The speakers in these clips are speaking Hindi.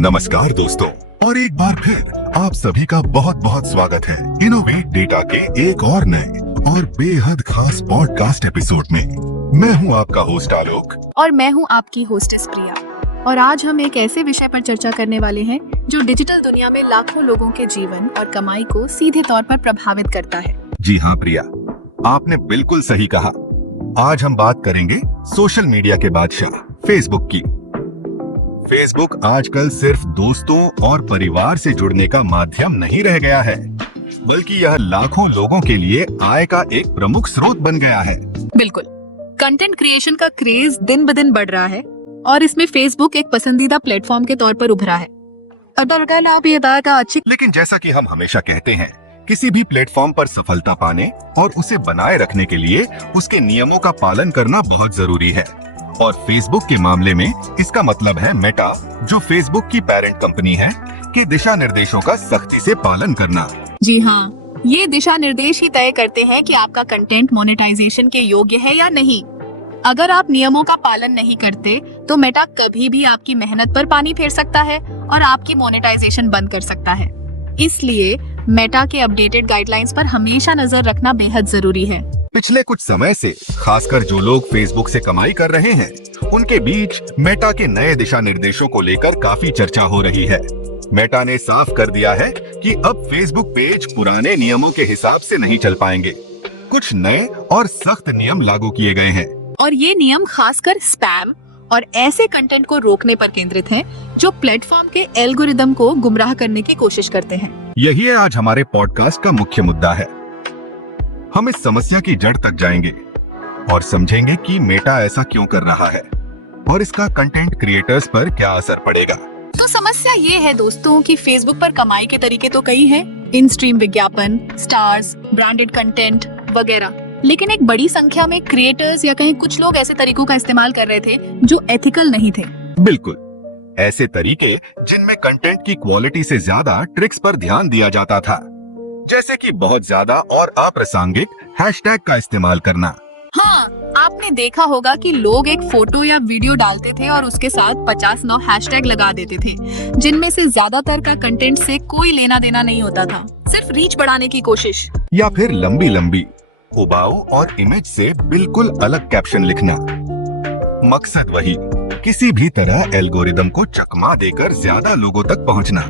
नमस्कार दोस्तों, और एक बार फिर आप सभी का बहुत बहुत स्वागत है इनोवेट डेटा के एक और नए और बेहद खास पॉडकास्ट एपिसोड में। मैं हूं आपका होस्ट आलोक और मैं हूं आपकी होस्टेस प्रिया। और आज हम एक ऐसे विषय पर चर्चा करने वाले हैं जो डिजिटल दुनिया में लाखों लोगों के जीवन और कमाई को सीधे तौर पर प्रभावित करता है। जी हाँ प्रिया, आपने बिल्कुल सही कहा। आज हम बात करेंगे सोशल मीडिया के बादशाह फेसबुक की। फेसबुक आजकल सिर्फ दोस्तों और परिवार से जुड़ने का माध्यम नहीं रह गया है, बल्कि यह लाखों लोगों के लिए आय का एक प्रमुख स्रोत बन गया है। बिल्कुल, कंटेंट क्रिएशन का क्रेज दिन ब दिन बढ़ रहा है और इसमें फेसबुक एक पसंदीदा प्लेटफॉर्म के तौर पर उभरा है। लेकिन जैसा कि हम हमेशा कहते हैं, किसी भी प्लेटफॉर्म पर सफलता पाने और उसे बनाए रखने के लिए उसके नियमों का पालन करना बहुत जरूरी है। और फेसबुक के मामले में इसका मतलब है मेटा, जो फेसबुक की पेरेंट कंपनी है, के दिशा निर्देशों का सख्ती से पालन करना। जी हाँ, ये दिशा निर्देश ही तय करते हैं कि आपका कंटेंट मोनेटाइजेशन के योग्य है या नहीं। अगर आप नियमों का पालन नहीं करते तो मेटा कभी भी आपकी मेहनत पर पानी फेर सकता है और आपकी मोनेटाइजेशन बंद कर सकता है। इसलिए मेटा के अपडेटेड गाइडलाइंस पर हमेशा नजर रखना बेहद जरूरी है। पिछले कुछ समय से खासकर जो लोग फेसबुक से कमाई कर रहे हैं, उनके बीच मेटा के नए दिशा निर्देशों को लेकर काफी चर्चा हो रही है। मेटा ने साफ कर दिया है कि अब फेसबुक पेज पुराने नियमों के हिसाब से नहीं चल पाएंगे। कुछ नए और सख्त नियम लागू किए गए हैं। और ये नियम खासकर स्पैम और ऐसे कंटेंट को रोकने पर केंद्रित हैं जो प्लेटफॉर्म के एल्गोरिदम को गुमराह करने की कोशिश करते हैं। यही है आज हमारे पॉडकास्ट का मुख्य मुद्दा है। हम इस समस्या की जड़ तक जाएंगे और समझेंगे कि मेटा ऐसा क्यों कर रहा है और इसका कंटेंट क्रिएटर्स पर क्या असर पड़ेगा। तो समस्या ये है दोस्तों कि फेसबुक पर कमाई के तरीके तो कई हैं, इन स्ट्रीम विज्ञापन, स्टार्स, ब्रांडेड कंटेंट वगैरह। लेकिन एक बड़ी संख्या में क्रिएटर्स या कहीं कुछ लोग ऐसे तरीकों का इस्तेमाल कर रहे थे जो एथिकल नहीं थे। बिल्कुल, ऐसे तरीके जिनमें कंटेंट की क्वालिटी से ज्यादा ट्रिक्स पर ध्यान दिया जाता था, जैसे कि बहुत ज्यादा और अप्रासंगिक हैशटैग का इस्तेमाल करना। हाँ, आपने देखा होगा कि लोग एक फोटो या वीडियो डालते थे और उसके साथ 50 हैशटैग लगा देते थे, जिनमें से ज्यादातर का कंटेंट से कोई लेना देना नहीं होता था, सिर्फ रीच बढ़ाने की कोशिश। या फिर लंबी लंबी उबाऊ और इमेज से बिल्कुल अलग कैप्शन लिखना। मकसद वही, किसी भी तरह एल्गोरिदम को चकमा देकर ज्यादा लोगों तक पहुंचना,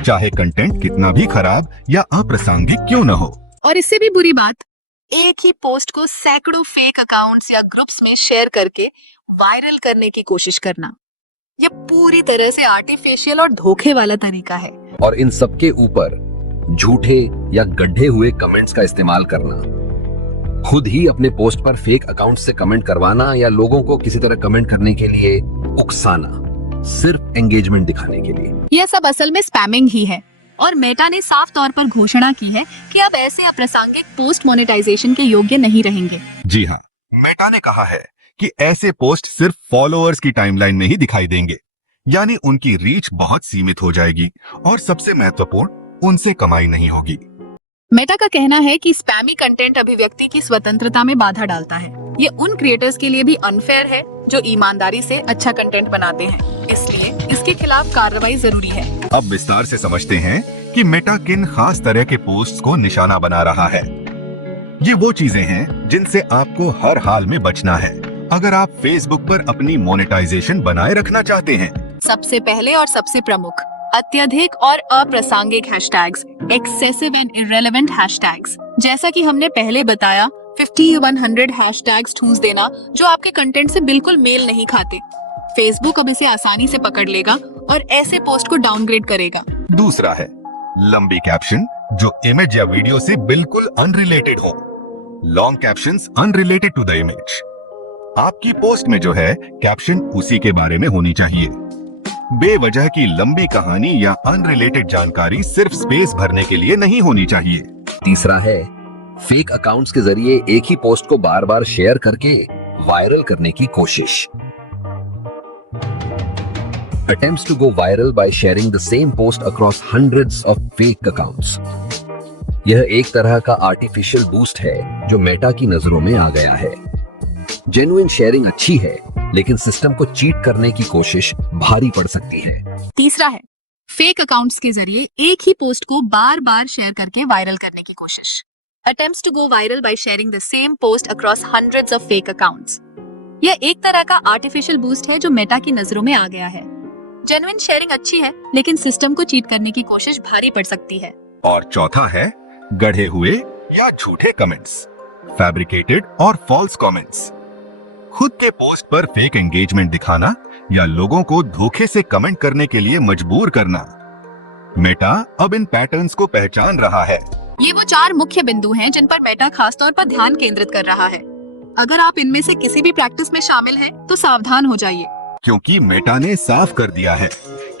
चाहे कंटेंट कितना भी खराब या अप्रासंगिक क्यों न हो। और इससे भी बुरी बात, एक ही पोस्ट को सैकड़ों फेक अकाउंट्स या ग्रुप्स में शेयर करके वायरल करने की कोशिश करना। यह पूरी तरह से आर्टिफिशियल और धोखे वाला तरीका है। और इन सब के ऊपर झूठे या गड्ढे हुए कमेंट्स का इस्तेमाल करना, खुद ही अपने पोस्ट पर फेक अकाउंट से कमेंट करवाना या लोगों को किसी तरह कमेंट करने के लिए उकसाना, सिर्फ एंगेजमेंट दिखाने के लिए। यह सब असल में स्पैमिंग ही है। और मेटा ने साफ तौर पर घोषणा की है कि अब ऐसे अप्रासंगिक पोस्ट मोनेटाइजेशन के योग्य नहीं रहेंगे। जी हाँ, मेटा ने कहा है कि ऐसे पोस्ट सिर्फ फॉलोअर्स की टाइमलाइन में ही दिखाई देंगे, यानी उनकी रीच बहुत सीमित हो जाएगी और सबसे महत्वपूर्ण, उनसे कमाई नहीं होगी। मेटा का कहना है कि स्पैमी कंटेंट अभिव्यक्ति की स्वतंत्रता में बाधा डालता है। ये उन क्रिएटर्स के लिए भी अनफेयर है जो ईमानदारी से अच्छा कंटेंट बनाते हैं, इसलिए इसके खिलाफ कार्रवाई जरूरी है। अब विस्तार से समझते हैं कि मेटा किन खास तरह के पोस्ट्स को निशाना बना रहा है। ये वो चीजें हैं जिनसे आपको हर हाल में बचना है अगर आप फेसबुक पर अपनी मोनेटाइजेशन बनाए रखना चाहते हैं। सबसे पहले और सबसे प्रमुख, अत्यधिक और अप्रासंगिक hashtags, excessive and irrelevant hashtags. जैसा कि हमने पहले बताया, 50-100 हैशटैग्स ठूंस देना जो आपके कंटेंट से बिल्कुल मेल नहीं खाते। फेसबुक अब इसे आसानी से पकड़ लेगा और ऐसे पोस्ट को डाउनग्रेड करेगा। दूसरा है लंबी कैप्शन जो इमेज या वीडियो से बिल्कुल अनरिलेटेड हो। Long captions unrelated to the image. आपकी पोस्ट में जो है कैप्शन उसी के बारे में होनी चाहिए। बेवजह की लंबी कहानी या अनरिलेटेड जानकारी सिर्फ स्पेस भरने के लिए नहीं होनी चाहिए। तीसरा है फेक अकाउंट्स के जरिए एक ही पोस्ट को बार बार शेयर करके वायरल करने की कोशिश। Attempts to go viral by sharing the same post across hundreds of fake accounts. यह एक तरह का आर्टिफिशियल बूस्ट है जो मेटा की नजरों में आ गया है। जेन्युइन शेयरिंग अच्छी है, लेकिन सिस्टम को चीट करने की कोशिश भारी पड़ सकती है। तीसरा है फेक अकाउंट्स के जरिए एक ही पोस्ट को बार बार शेयर करके वायरल करने की कोशिश। Attempts to go viral by sharing the same post across hundreds of fake accounts। यह एक तरह का आर्टिफिशियल बूस्ट है जो मेटा की नजरों में आ गया है। जेन्युइन शेयरिंग अच्छी है, लेकिन सिस्टम को चीट करने की कोशिश भारी पड़ सकती है। और चौथा है गढ़े हुए या झूठे कमेंट्स, फैब्रिकेटेड और फॉल्स कमेंट्स। खुद के पोस्ट पर फेक एंगेजमेंट दिखाना या लोगों को धोखे से कमेंट करने के लिए मजबूर करना। मेटा अब इन पैटर्न्स को पहचान रहा है। ये वो 4 मुख्य बिंदु हैं जिन पर मेटा खासतौर पर ध्यान केंद्रित कर रहा है। अगर आप इनमें से किसी भी प्रैक्टिस में शामिल हैं, तो सावधान हो जाइए, क्योंकि मेटा ने साफ कर दिया है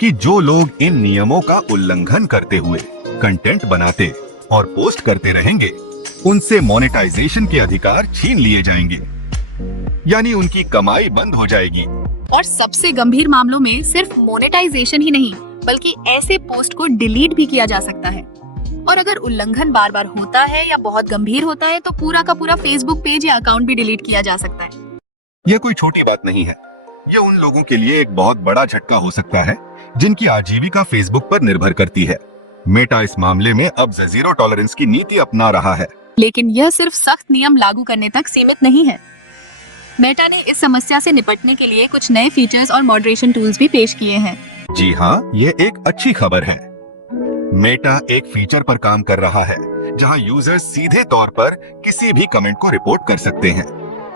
कि जो लोग इन नियमों का उल्लंघन करते हुए कंटेंट बनाते और पोस्ट करते रहेंगे, उनसे मोनेटाइजेशन के अधिकार छीन लिए जाएंगे, यानी उनकी कमाई बंद हो जाएगी। और सबसे गंभीर मामलों में सिर्फ मोनेटाइजेशन ही नहीं, बल्कि ऐसे पोस्ट को डिलीट भी किया जा सकता है। और अगर उल्लंघन बार बार होता है या बहुत गंभीर होता है, तो पूरा का पूरा फेसबुक पेज या अकाउंट भी डिलीट किया जा सकता है। यह कोई छोटी बात नहीं है। यह उन लोगों के लिए एक बहुत बड़ा झटका हो सकता है जिनकी आजीविका फेसबुक पर निर्भर करती है। मेटा इस मामले में अब जीरो टॉलरेंस की नीति अपना रहा है। लेकिन यह सिर्फ सख्त नियम लागू करने तक सीमित नहीं है। मेटा ने इस समस्या से निपटने के लिए कुछ नए फीचर्स और मॉडरेशन टूल्स भी पेश किए हैं। जी हाँ, ये एक अच्छी खबर है। मेटा एक फीचर पर काम कर रहा है जहां यूजर्स सीधे तौर पर किसी भी कमेंट को रिपोर्ट कर सकते हैं,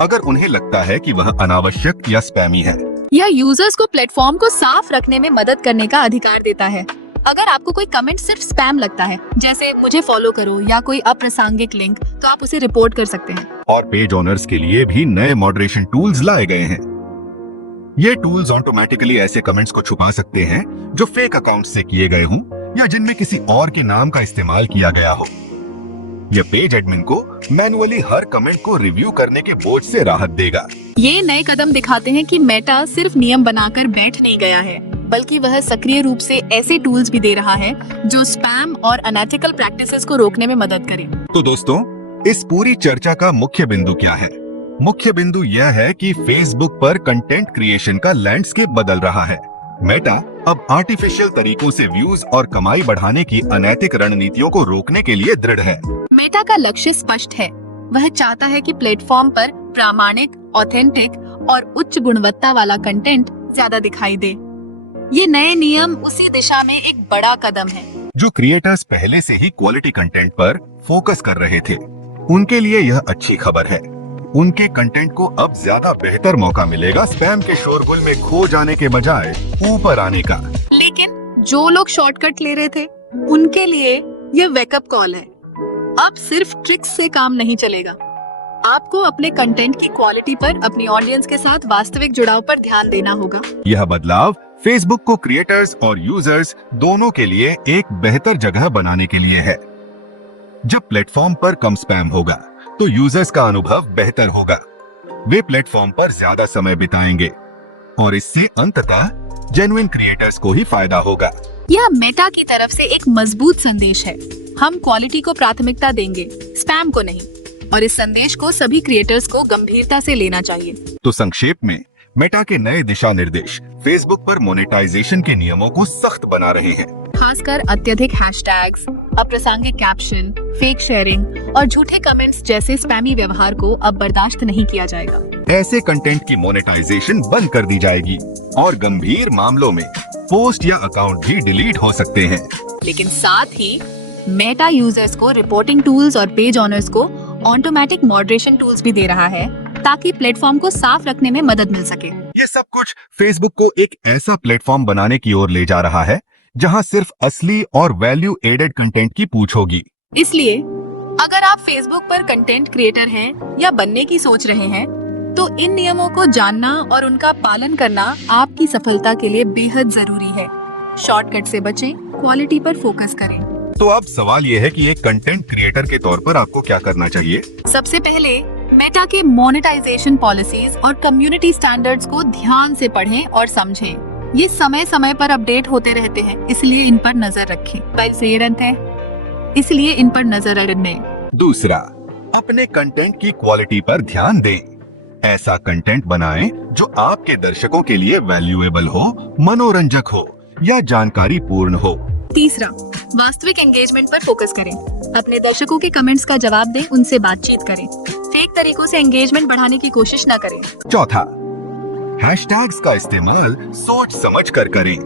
अगर उन्हें लगता है कि वह अनावश्यक या स्पैमी है। यह यूजर्स को प्लेटफॉर्म को साफ रखने में मदद करने का अधिकार देता है। अगर आपको कोई कमेंट सिर्फ स्पैम लगता है, जैसे मुझे फॉलो करो या कोई अप्रासंगिक लिंक, तो आप उसे रिपोर्ट कर सकते हैं। और पेज ओनर्स के लिए भी नए मॉडरेशन टूल्स लाए गए हैं। ये टूल्स ऑटोमेटिकली ऐसे कमेंट्स को छुपा सकते हैं जो फेक अकाउंट से किए गए हों या जिनमें किसी और के नाम का इस्तेमाल किया गया हो। यह पेज एडमिन को मैनुअली हर कमेंट को रिव्यू करने के बोझ से राहत देगा। ये नए कदम दिखाते हैं कि मेटा सिर्फ नियम बनाकर बैठ नहीं गया है, बल्कि वह सक्रिय रूप से ऐसे टूल्स भी दे रहा है जो स्पैम और अनएथिकल प्रैक्टिसेस को रोकने में मदद करें। तो दोस्तों, इस पूरी चर्चा का मुख्य बिंदु क्या है? मुख्य बिंदु यह है कि फेसबुक पर कंटेंट क्रिएशन का लैंडस्केप बदल रहा है। मेटा अब आर्टिफिशियल तरीकों से व्यूज और कमाई बढ़ाने की अनैतिक रणनीतियों को रोकने के लिए दृढ़ है। मेटा का लक्ष्य स्पष्ट है। वह चाहता है कि प्लेटफॉर्म पर प्रामाणिक, ऑथेंटिक और उच्च गुणवत्ता वाला कंटेंट ज्यादा दिखाई दे। ये नए नियम उसी दिशा में एक बड़ा कदम है। जो क्रिएटर्स पहले से ही क्वालिटी कंटेंट पर फोकस कर रहे थे, उनके लिए यह अच्छी खबर है। उनके कंटेंट को अब ज्यादा बेहतर मौका मिलेगा स्पैम के शोरगुल में खो जाने के बजाय ऊपर आने का। लेकिन जो लोग शॉर्टकट ले रहे थे, उनके लिए यह वेकअप कॉल है। अब सिर्फ ट्रिक्स से काम नहीं चलेगा। आपको अपने कंटेंट की क्वालिटी पर अपनी ऑडियंस के साथ वास्तविक जुड़ाव पर ध्यान देना होगा। यह बदलाव फेसबुक को क्रिएटर्स और यूजर्स दोनों के लिए एक बेहतर जगह बनाने के लिए है। जब प्लेटफॉर्म पर कम स्पैम होगा, तो यूजर्स का अनुभव बेहतर होगा। वे प्लेटफॉर्म पर ज्यादा समय बिताएंगे और इससे अंततः जेन्युइन क्रिएटर्स को ही फायदा होगा। यह मेटा की तरफ से एक मजबूत संदेश है। हम क्वालिटी को प्राथमिकता देंगे, स्पैम को नहीं, और इस संदेश को सभी क्रिएटर्स को गंभीरता से लेना चाहिए। तो संक्षेप में, मेटा के नए दिशा निर्देश फेसबुक पर मोनेटाइजेशन के नियमों को सख्त बना रहे हैं। खासकर अत्यधिक हैशटैग्स, अप्रासंगिक कैप्शन, फेक शेयरिंग और झूठे कमेंट्स जैसे स्पैमी व्यवहार को अब बर्दाश्त नहीं किया जाएगा। ऐसे कंटेंट की मोनेटाइजेशन बंद कर दी जाएगी और गंभीर मामलों में पोस्ट या अकाउंट भी डिलीट हो सकते हैं। लेकिन साथ ही मेटा यूजर्स को रिपोर्टिंग टूल्स और पेज ऑनर्स को ऑटोमेटिक मॉडरेशन टूल्स भी दे रहा है, ताकि प्लेटफॉर्म को साफ रखने में मदद मिल सके। ये सब कुछ फेसबुक को एक ऐसा प्लेटफॉर्म बनाने की ओर ले जा रहा है जहां सिर्फ असली और वैल्यू एडेड कंटेंट की पूछ होगी। इसलिए अगर आप फेसबुक पर कंटेंट क्रिएटर हैं या बनने की सोच रहे हैं, तो इन नियमों को जानना और उनका पालन करना आपकी सफलता के लिए बेहद जरूरी है। शॉर्टकट से बचें, क्वालिटी पर फोकस करें। तो अब सवाल ये है कि एक कंटेंट क्रिएटर के तौर पर आपको क्या करना चाहिए? सबसे पहले मेटा के मोनेटाइजेशन पॉलिसीज और कम्युनिटी स्टैंडर्ड्स को ध्यान से पढ़ें और समझें। ये समय समय पर अपडेट होते रहते हैं, इसलिए इन पर नजर रखें। इसलिए इन पर नजर रखें। दूसरा, अपने कंटेंट की क्वालिटी पर ध्यान दें। ऐसा कंटेंट बनाएं जो आपके दर्शकों के लिए वैल्यूएबल हो, मनोरंजक हो, या जानकारी पूर्ण हो। तीसरा, वास्तविक एंगेजमेंट पर फोकस करें। अपने दर्शकों के कमेंट्स का जवाब दें, उनसे बातचीत करें। फेक तरीकों से एंगेजमेंट बढ़ाने की कोशिश न करें। चौथा, हैशटैग्स का इस्तेमाल सोच समझ कर करें।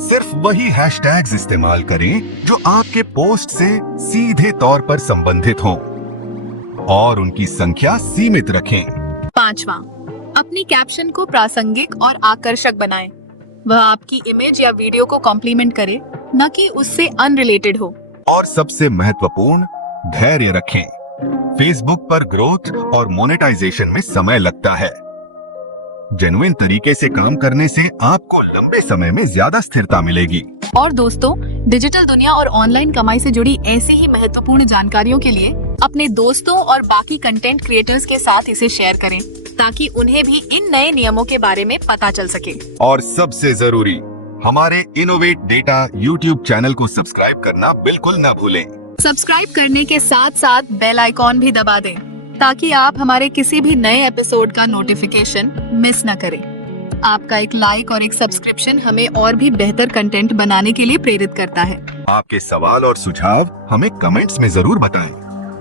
सिर्फ वही हैशटैग्स इस्तेमाल करें जो आपके पोस्ट से सीधे तौर पर संबंधित हों और उनकी संख्या सीमित रखें। पांचवा, अपनी कैप्शन को प्रासंगिक और आकर्षक बनाएं। वह आपकी इमेज या वीडियो को कॉम्प्लीमेंट करे, न कि उससे अनरिलेटेड हो। और सबसे महत्वपूर्ण, धैर्य रखें। फेसबुक पर ग्रोथ और मोनेटाइजेशन में समय लगता है। जेन्युइन तरीके से काम करने से आपको लंबे समय में ज्यादा स्थिरता मिलेगी। और दोस्तों, डिजिटल दुनिया और ऑनलाइन कमाई से जुड़ी ऐसी ही महत्वपूर्ण जानकारियों के लिए अपने दोस्तों और बाकी कंटेंट क्रिएटर्स के साथ इसे शेयर करें, ताकि उन्हें भी इन नए नियमों के बारे में पता चल सके। और सबसे जरूरी, हमारे इनोवेट डेटा यूट्यूब चैनल को सब्सक्राइब करना बिल्कुल न भूलें। सब्सक्राइब करने के साथ साथ बेल आइकॉन भी दबा दें, ताकि आप हमारे किसी भी नए एपिसोड का नोटिफिकेशन मिस न करें। आपका एक लाइक और एक सब्सक्रिप्शन हमें और भी बेहतर कंटेंट बनाने के लिए प्रेरित करता है। आपके सवाल और सुझाव हमें कमेंट्स में जरूर बताएं।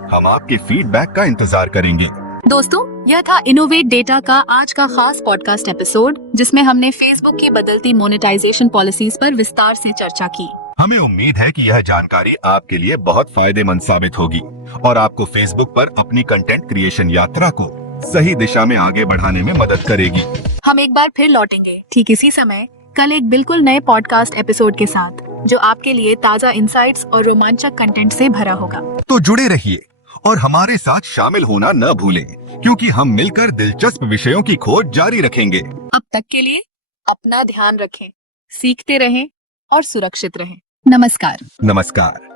हम आपके फीडबैक का इंतजार करेंगे। दोस्तों, यह था इनोवेट डेटा का आज का खास पॉडकास्ट एपिसोड, जिसमें हमने फेसबुक की बदलती मोनेटाइजेशन पॉलिसीज पर विस्तार से चर्चा की। हमें उम्मीद है कि यह जानकारी आपके लिए बहुत फायदेमंद साबित होगी और आपको फेसबुक पर अपनी कंटेंट क्रिएशन यात्रा को सही दिशा में आगे बढ़ाने में मदद करेगी। हम एक बार फिर लौटेंगे ठीक इसी समय, कल एक बिल्कुल नए पॉडकास्ट एपिसोड के साथ, जो आपके लिए ताज़ा इंसाइट्स और रोमांचक कंटेंट से भरा होगा। तो जुड़े रहिए और हमारे साथ शामिल होना न भूलें, क्योंकि हम मिलकर दिलचस्प विषयों की खोज जारी रखेंगे। अब तक के लिए अपना ध्यान रखें, सीखते रहें और सुरक्षित रहें। नमस्कार। नमस्कार।